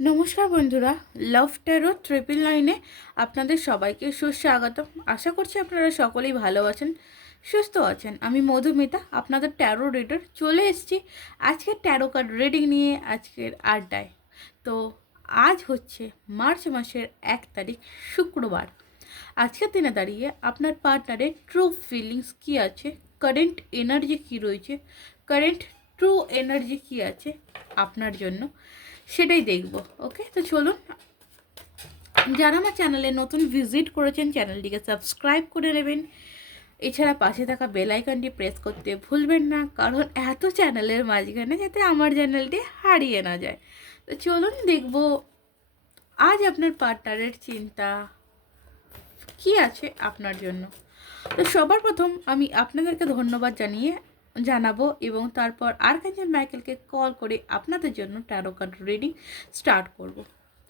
নমস্কার বন্ধুরা লাভ taro triple নাইনে আপনাদের সবাইকে সুস্বাগত আশা করছি আপনারা সকলেই ভালো আছেন, সুস্থ আছেন। আমি মধুমিতা, আপনাদের ট্যারো রিডার চলে এসেছি আজকের ট্যারো কার্ড রিডিং নিয়ে আজকের আড্ডায়। তো আজ হচ্ছে মার্চ মাসের এক তারিখ, শুক্রবার। আজকের দিনে দাঁড়িয়ে আপনার পার্টনারের ট্রু ফিলিংস কী আছে কারেন্ট এনার্জি কী রয়েছে কারেন্ট ট্রু এনার্জি কী আছে আপনার জন্য। সেটাই দেখব ওকে তো চলুন, যারা আমার চ্যানেলে নতুন ভিজিট করেছেন চ্যানেলটিকে সাবস্ক্রাইব করে নেবেন। এছাড়া পাশে থাকা বেল আইকনটি প্রেস করতে ভুলবেন না, কারণ এত চ্যানেলের মাঝখানে যাতে আমার চ্যানেলটি হারিয়ে না যায়। তো চলুন দেখব, আজ আপনার পার্টনারের চিন্তা কি আছে আপনার জন্য? তো সবার প্রথম আমি আপনাদেরকে ধন্যবাদ জানিয়ে জানাব এবং তারপর আর আর্কাঞ্জেল মাইকেলকে কল করে আপনাদের জন্য ট্যারো কার্ড রিডিং স্টার্ট করব।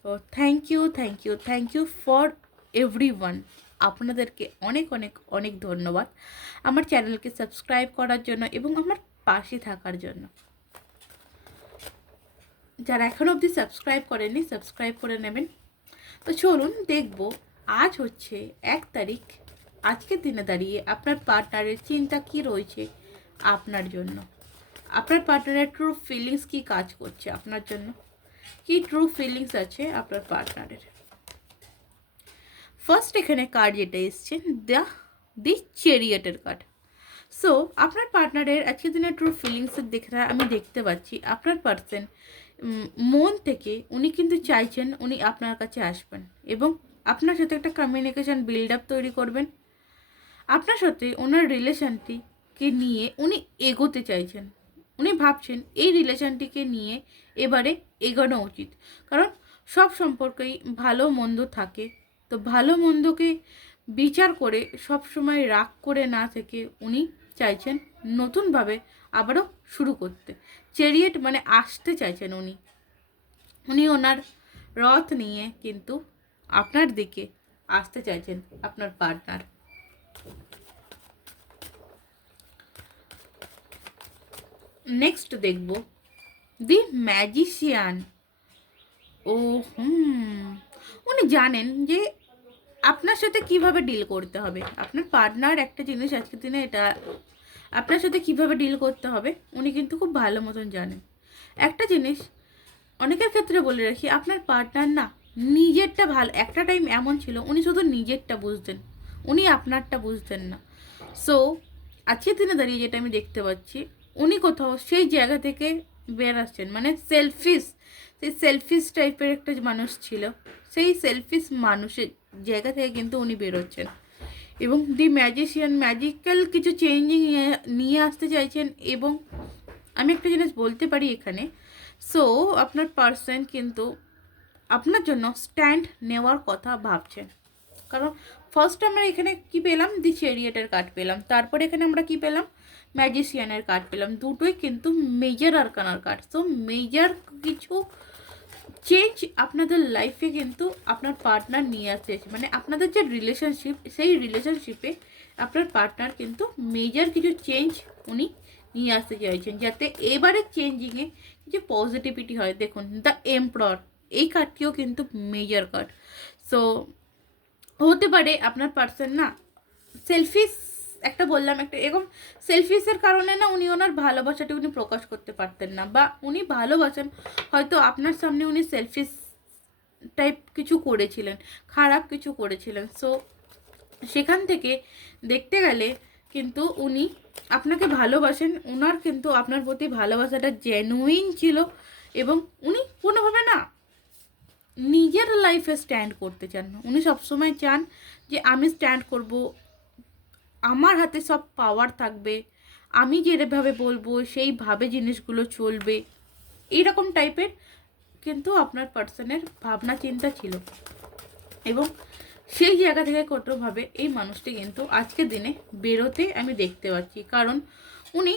তো thank you thank you thank you for every one আপনাদেরকে অনেক অনেক অনেক ধন্যবাদ আমার চ্যানেলকে সাবস্ক্রাইব করার জন্য এবং আমার পাশে থাকার জন্য। যারা এখনও অবধি সাবস্ক্রাইব করেননি সাবস্ক্রাইব করে নেবেন। তো চলুন দেখব, আজ হচ্ছে এক তারিখ। আজকের দিনে দাঁড়িয়ে আপনার পার্টনারের চিন্তা কি রয়েছে? আপনার জন্য। আপনার পার্টনারের ট্রু ফিলিংস কি কাজ করছে আপনার জন্য? কি ট্রু ফিলিংস আছে আপনার পার্টনারের ফার্স্ট এখানে কার্ড যেটা এসছে দ্য দি চেরিয়েটের কার্ড সো আপনার পার্টনারের আজকের দিনে ট্রু ফিলিংসের দেখে আমি দেখতে পাচ্ছি। আপনার পার্সন মন থেকে উনি কিন্তু চাইছেন উনি আপনার কাছে আসবেন এবং আপনার সাথে একটা কমিউনিকেশন বিল্ড আপ তৈরি করবেন। আপনার সাথে ওনার রিলেশনটিকে নিয়ে উনি এগোতে চাইছেন। উনি ভাবছেন এই রিলেশনটিকে নিয়ে এবারে এগোনো উচিত। কারণ সব সম্পর্কেই ভালো মন্দ থাকে। তো ভালো মন্দকে বিচার করে সব সময় রাগ করে না থেকে উনি চাইছেন নতুনভাবে আবারও শুরু করতে। চেরিয়েট মানে আসতে চাইছেন উনি। উনি ওনার রথ নিয়ে কিন্তু আপনার দিকে আসতে চাইছেন আপনার পার্টনার নেক্সট দেখব। দি ম্যাজিশিয়ান ও, হুম। উনি জানেন যে আপনার সাথে কীভাবে ডিল করতে হবে। আপনার পার্টনার একটা জিনিস আজকের দিনে এটা আপনার সাথে কীভাবে ডিল করতে হবে, উনি কিন্তু খুব ভালো মতন জানেন। একটা জিনিস অনেকের ক্ষেত্রে বলে রাখি, আপনার পার্টনার না নিজেরটা ভালো, একটা টাইম এমন ছিল, উনি শুধু নিজেরটা বুঝতেন। উনি আপনারটা বুঝতেন না। সো আজকের দিনে দাঁড়িয়ে যেটা আমি দেখতে পাচ্ছি উনি কোথাও সেই জায়গা থেকে বের আসছেন। মানে সেলফিস সেই সেলফিস টাইপের একটা মানুষ ছিল। সেই সেলফিস মানুষের জায়গা থেকে কিন্তু উনি বেরোচ্ছেন এবং দি ম্যাজিশিয়ান ম্যাজিক্যাল কিছু চেঞ্জিং নিয়ে আসতে চাইছেন এবং আমি একটা জিনিস বলতে পারি এখানে। সো আপনার পার্সন কিন্তু আপনার জন্য স্ট্যান্ড নেওয়ার কথা ভাবছেন। কারণ ফার্স্ট আমরা এখানে কি পেলাম? দি চেরিয়েটের কার্ড পেলাম। তারপরে এখানে আমরা কি পেলাম? ম্যাজিশিয়ানের কার্ড পেলাম। দুটোই কিন্তু মেজর আরকানার কার্ড তো মেজর কিছু চেঞ্জ আপনাদের লাইফে কিন্তু আপনার পার্টনার নিয়ে আসতে মানে আপনাদের যে রিলেশনশিপ সেই রিলেশনশিপে আপনার পার্টনার কিন্তু মেজর কিছু চেঞ্জ উনি নিয়ে আসতে চাইছেন। যাতে এবারের চেঞ্জিংয়ে কিছু পজিটিভিটি হয়। দেখুন দ্য এমপ্রর এই কার্ডটিও কিন্তু মেজর কার্ড সো হতে পারে আপনার পার্সন না সেলফিস একটা বললাম, একটা এরকম সেলফিসের কারণে না উনি ওনার ভালোবাসাটি উনি প্রকাশ করতে পারতেন না বা উনি ভালোবাসেন, হয়তো আপনার সামনে উনি সেলফিস টাইপ কিছু করেছিলেন, খারাপ কিছু করেছিলেন। সো সেখান থেকে দেখতে গেলে কিন্তু উনি আপনাকে ভালোবাসেন ওনার কিন্তু আপনার প্রতি ভালোবাসাটা জেনুইন ছিল এবং উনি কোনোভাবে না নিজের লাইফে স্ট্যান্ড করতে চান উনি সবসময় চান যে আমি স্ট্যান্ড করব আমার হাতে সব পাওয়ার থাকবে। আমি যেভাবে বলব, সেইভাবে জিনিসগুলো চলবে। এইরকম টাইপের কিন্তু আপনার পার্সনের ভাবনা, চিন্তা ছিল। এবং সেই জায়গা থেকে কঠোরভাবে এই মানুষটি কিন্তু আজকের দিনে বেরোতে আমি দেখতে পাচ্ছি। কারণ উনি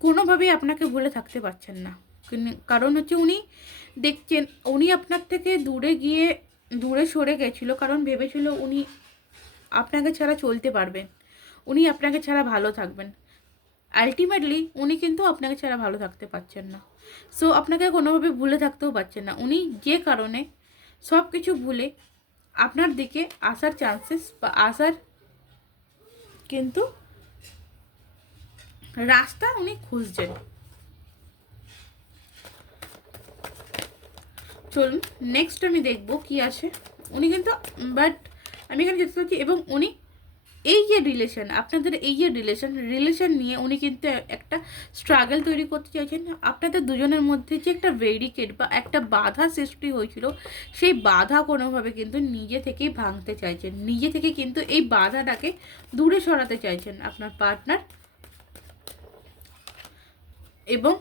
কোনোভাবেই আপনাকে ভুলে থাকতে পারছেন না। কারণ হচ্ছে উনি দেখছেন, উনি আপনার থেকে দূরে গিয়ে দূরে সরে গেছিল। কারণ ভেবেছিল উনি আপনাকে ছাড়া চলতে পারবেন উনি আপনাকে ছাড়া ভালো থাকবেন। আলটিমেটলি উনি কিন্তু আপনাকে ছাড়া ভালো থাকতে পারছেন না। সো আপনাকে কোনোভাবে ভুলে থাকতেও পারছেন না। উনি যে কারণে সব কিছু ভুলে আপনার দিকে আসার চান্সেস বা আসার কিন্তু রাস্তা উনি খুঁজছেন। চলুন নেক্সট আমি দেখব কি আছে। উনি কিন্তু বাট আমি এখানে যেতে চাচ্ছি এবং উনি এই যে রিলেশন আপনাদের এই যে রিলেশন রিলেশন নিয়ে উনি কিন্তু একটা স্ট্রাগল তৈরি করতে চাইছেন। আপনাদের দুজনের মধ্যে যে একটা ব্যারিকেড বা একটা বাধা সৃষ্টি হয়েছিল, সেই বাধা কোনোভাবে কিন্তু নিজে থেকেই ভাঙতে চাইছেন। নিজে থেকে কিন্তু এই বাধাটাকে দূরে সরাতে চাইছেন আপনার পার্টনার এবং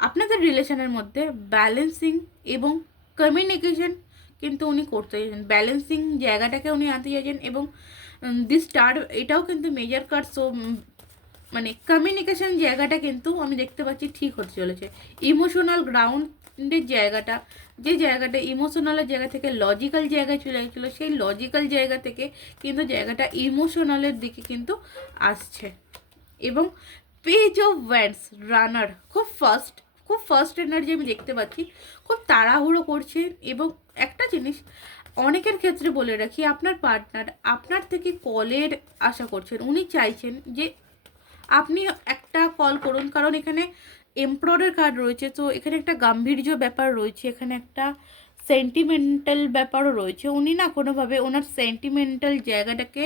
আপনাদের রিলেশনের মধ্যে ব্যালেন্সিং এবং কমিউনিকেশন কিন্তু উনি করতে চাইছেন। ব্যালেন্সিং জায়গাটাকে উনি আনতে চাইছেন এবং দি স্টার এটাও কিন্তু মেজার কার্ড সো মানে কমিউনিকেশন জায়গাটা কিন্তু আমি দেখতে পাচ্ছি ঠিক হতে চলেছে। ইমোশনাল গ্রাউন্ডের জায়গাটা, যে জায়গাটা ইমোশনালের জায়গা থেকে লজিক্যাল জায়গায় চলে গেছিল, সেই লজিক্যাল জায়গা থেকে কিন্তু জায়গাটা ইমোশনালের দিকে কিন্তু আসছে। এবং পেজ অফ ওয়ান্স রানার খুব ফার্স্ট খুব ফার্স্ট এনার্জি আমি দেখতে পাচ্ছি, খুব তাড়াহুড়ো করছে, এবং একটা জিনিস অনেকের ক্ষেত্রে বলে রাখি, আপনার পার্টনার আপনার থেকে কলের আশা করছেন। উনি চাইছেন যে আপনি একটা কল করুন, কারণ এখানে এমপ্রয়ের কার্ড রয়েছে, তো এখানে একটা গাম্ভীর্য ব্যাপার রয়েছে, এখানে একটা সেন্টিমেন্টাল ব্যাপারও রয়েছে। উনি না কোনোভাবে ওনার সেন্টিমেন্টাল জায়গাটাকে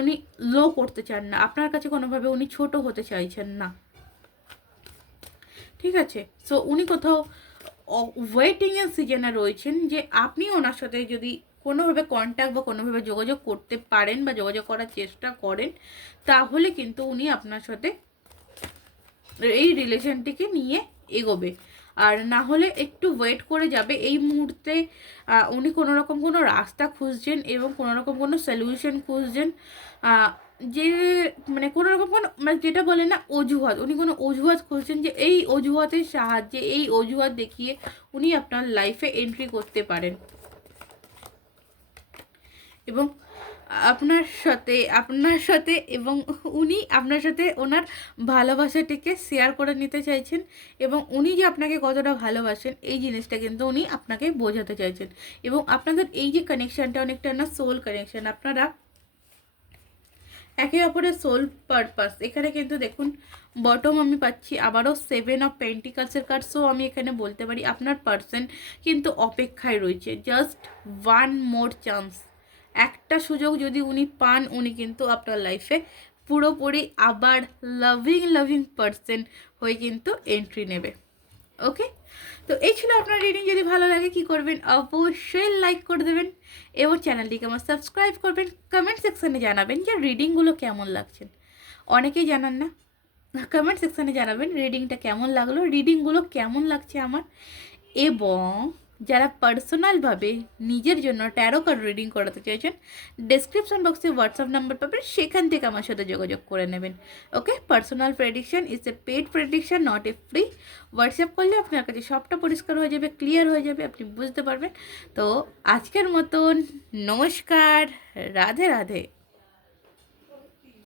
উনি লো করতে চান না। আপনার কাছে কোনোভাবে উনি ছোট হতে চাইছেন না। ঠিক আছে? সো উনি কোথাও ওয়েটিংয়ের সিজনে রয়েছেন যে আপনি ওনার সাথে যদি কোনোভাবে কন্ট্যাক্ট বা কোনোভাবে যোগাযোগ করতে পারেন বা যোগাযোগ করার চেষ্টা করেন, তাহলে কিন্তু উনি আপনার সাথে এই রিলেশনটিকে নিয়ে এগোবে। আর না হলে একটু ওয়েট করে যাবে। এই মুহূর্তে উনি কোনো রকম কোনো রাস্তা খুঁজছেন এবং কোনো রকম কোনো সলিউশন খুঁজছেন যে মানে কোনো রকম কোনো মানে যেটা বলে না অজুহাত, উনি কোনো অজুহাত খুঁজছেন যে এই অজুহাতের সাহায্যে, এই অজুহাত দেখিয়ে উনি আপনার লাইফে এন্ট্রি করতে পারেন। এবং আপনার সাথে আপনার সাথে এবং উনি আপনার সাথে ওনার ভালোবাসাটিকে শেয়ার করে নিতে চাইছেন এবং উনি যে আপনাকে কতটা ভালোবাসেন, এই জিনিসটা কিন্তু উনি আপনাকে বোঝাতে চাইছেন। এবং আপনাদের এই যে কানেকশানটা অনেকটা না সোল কানেকশান আপনারা একে অপরের সোল পারপাস এখানে কিন্তু দেখুন বটম আমি পাচ্ছি, আবারও সেভেন অফ পেন্টিকালসের কার্ড সো আমি এখানে বলতে পারি আপনার পার্সন কিন্তু অপেক্ষায় রয়েছে। জাস্ট ওয়ান মোর চান্স একটা সুযোগ যদি উনি পান, উনি কিন্তু আপনার লাইফে পুরোপুরি আবার লাভিং লাভিং পার্সন হয়ে কিন্তু এন্ট্রি নেবে। ওকে তো এই ছিল আপনার রিডিং যদি ভালো লাগে কি করবেন, অবশ্যই লাইক করে দেবেন। এবং চ্যানেলটিকে আমার সাবস্ক্রাইব করবেন কমেন্ট সেকশানে জানাবেন যে রিডিংগুলো কেমন লাগছেন অনেকেই জানান না কমেন্ট সেকশানে জানাবেন রিডিংটা কেমন লাগল রিডিংগুলো কেমন লাগছে আমার। এবং যারা পার্সোনালভাবে নিজের জন্য ট্যারো কার্ড রিডিং করাতে চাইছেন ডেসক্রিপশন বক্সে হোয়াটসঅ্যাপ নাম্বার পাবেন, সেখান থেকে আমার সাথে যোগাযোগ করে নেবেন। Okay personal prediction is a paid prediction not a free WhatsApp করলে আপনার কাছে সবটা পরিষ্কার হয়ে যাবে ক্লিয়ার হয়ে যাবে, আপনি বুঝতে পারবেন। তো আজকের মতন নমস্কার, রাধে রাধে।